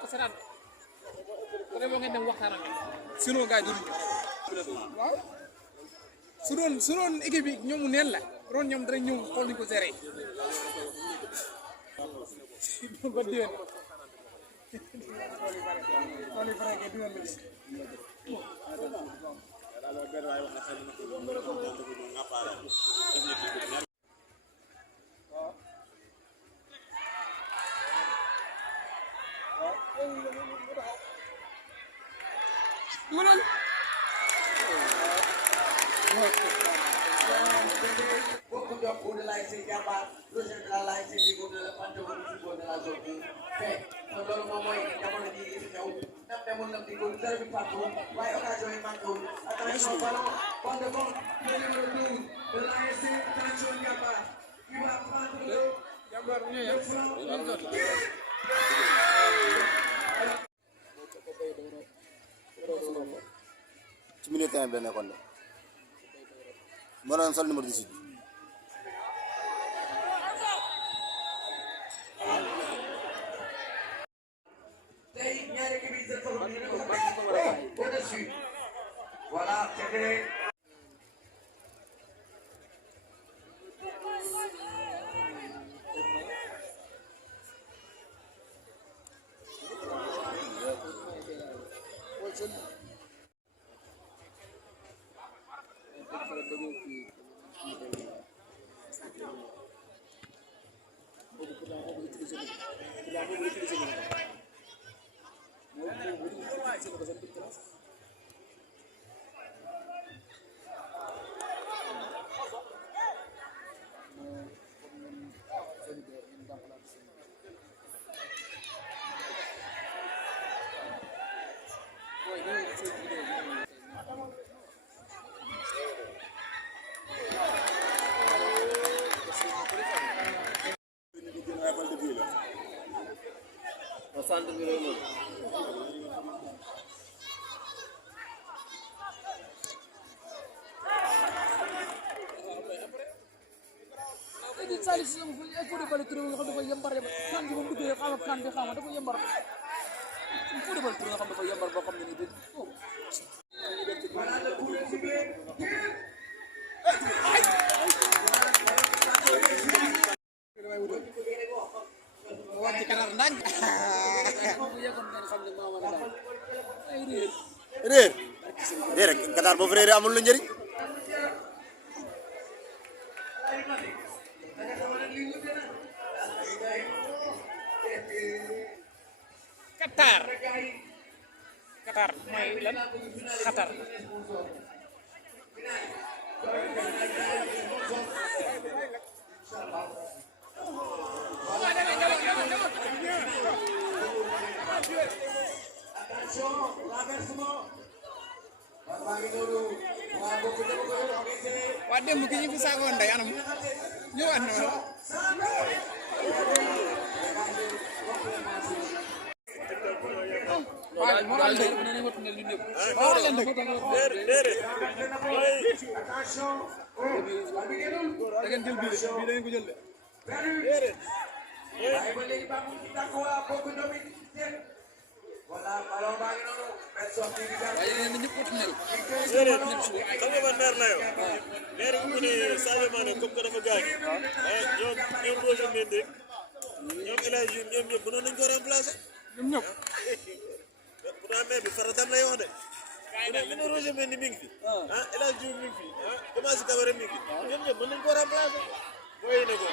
ko seetaan ko boo ngeen dem waxtaan ak sinon gars yi duñu waaw su doon équipe bi ñoom mu neen la ron ñoom dara ñëw xool ñu ko géré ba déwén beaucoup d'hommes de l'ASC Diamba, le chef de l'ASC Ligo de la Panthéon du football de la zone de paix. kon loolu moom mooy jamono jii li fi xew ndam demoon na Ligo dara bi partout waaye occasion yi manqué wul. attention ballon bande de bombe le numéro 12 de l'ASC attention Diamba qui va prendre le flanc. ci milieu terrain bi la nekkoon de moo doon sol numéro 18. tey ñaari équipe yi seen solo dina ko teg au-dessus. Voilà, c'était centre bi loolu Salih si il faut de bal tour nga xam dafa yambar kan bi moom duggee xam kan bi xam dafa yambar il faut de bal tour nga xam dafa yambar boo xam ne nii wàcc kanar nañ réer Qatar boobu réer amul lu njëriñ Qatar mooy lan Qatar waa démb ki ñu fi saagoon ndey anam ñëwaat na wala waaye moo daal dégg ne nga tunnel ñu ñëpp waaw leen dëgg da ngeen jël bii da ngeen ko jël de voilà ballon baa ngi noonu benn sortie bi waaye yéen ñëpp ko tunnel xam nga man meer la yow meer bu mu ne Sadio Mané comme que dafa gaañu ñoom Roger Mendy ñoom El Hadji Diouf ñoom ñëpp mënoon nañu ko remplacer ñoom ñëpp pourtant meer bi faratam lay wax de mu ne Roger Mendy mi ngi fi El Hadji Diouf mi ngi fi Thomas Camara mi ngi fi ñoom ñëpp mën nañu ko remplacer booy ne ko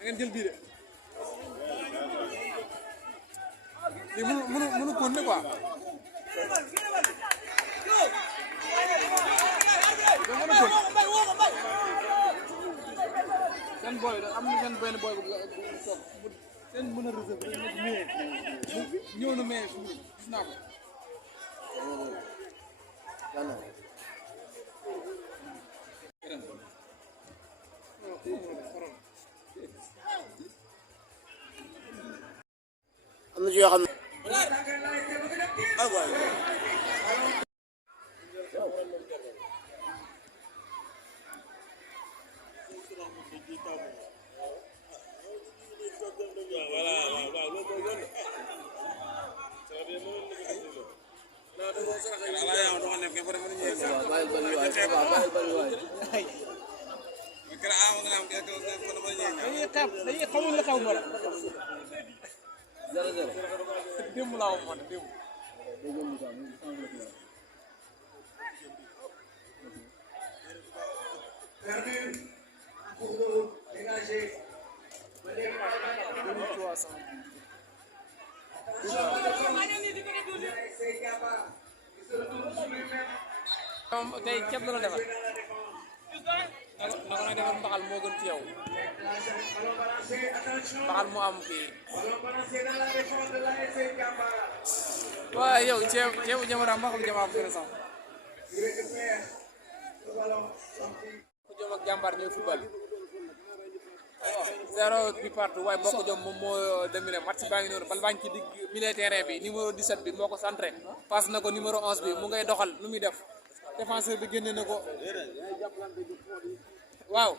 ngeen jël bii de lii mënu continuer quoi seen boy da am na seen benn boy bu toog seen mën a réserver ñëw na mais gis naa ko ci yoo xam ne ah waay dañuy xamul la xaw ma la démb laa woon man démb tey ceeb la defal naka la defal mbaxal moo gën ci yow mbaxal mu am kii waaw yow ceebu jamara mbaxal jamaa bu gën a sax ku jom ak jàmbaar ñooy football 0 bi partout waaye bokk jom moom moo dominé match baa ngi noonu bal baa ngi ci digg milieu terrain bi numéro 17 bi moo ko centré passe na ko numéro 11 bi mu ngay doxal lu muy def défenseur bi génne na ko waaw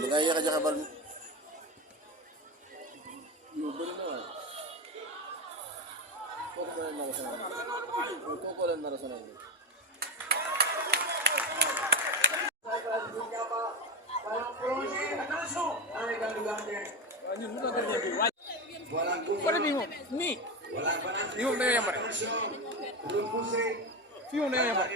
da ngay yéex a joxe bal bi côté bi moom nii moom dañoo yambare fii moom dañoo yambare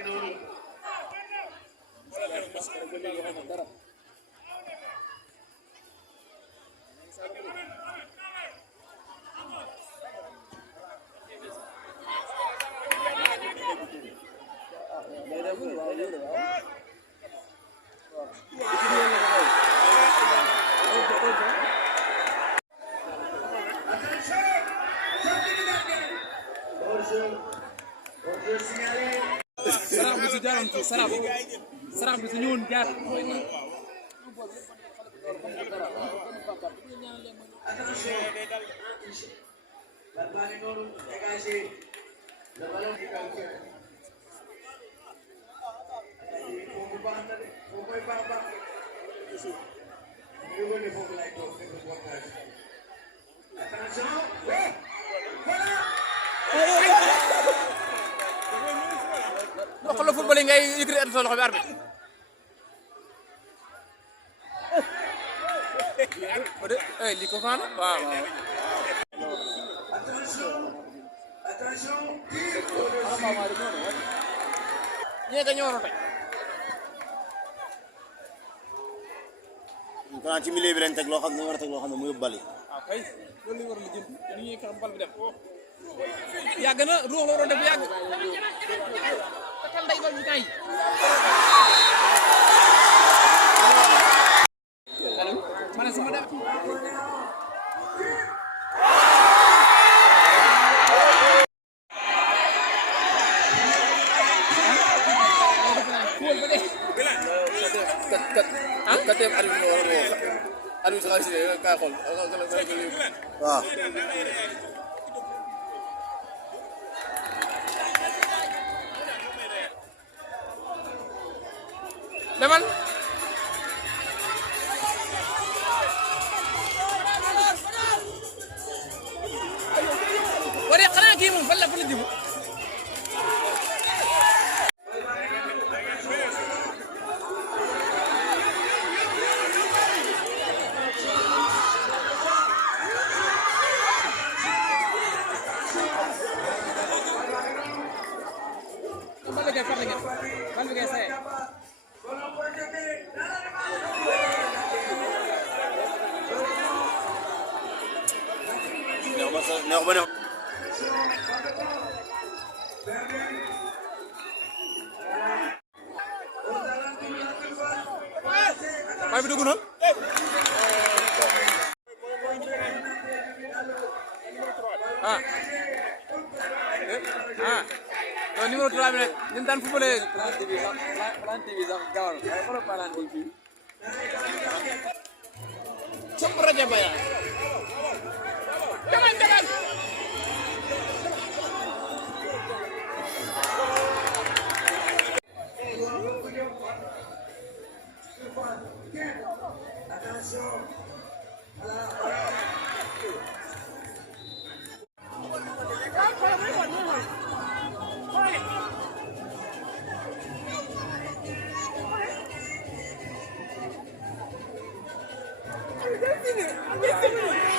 sarax bi su jaaroon ci sarax bi su ñëwoon jaar ndox la football ngay yëkkati sa loxo bi arbitre lii ko faana waaw ñeega ñooro tey kon ci milieu bi lañ teg loo xam ne war a teg loo xam ne mu yóbbu bal yi waaw kay loolu lañ war a lijjanti ni ñuy fexe bal bi dem yàgg na ruux la waroon def yàgg takal nday bal bi kay ma ne sama dem katem arbitre mo waro arbitre xaliss ka xol waaw demal wari xanaa kii moom fan la jibu neex ba neex. Baay bi dugg na. ah non numéro 3 bi nag ñu daan footballé. Plan TV sax gaaw na waaye xoolal Plan TV. Sëpp rajo Baya. demal.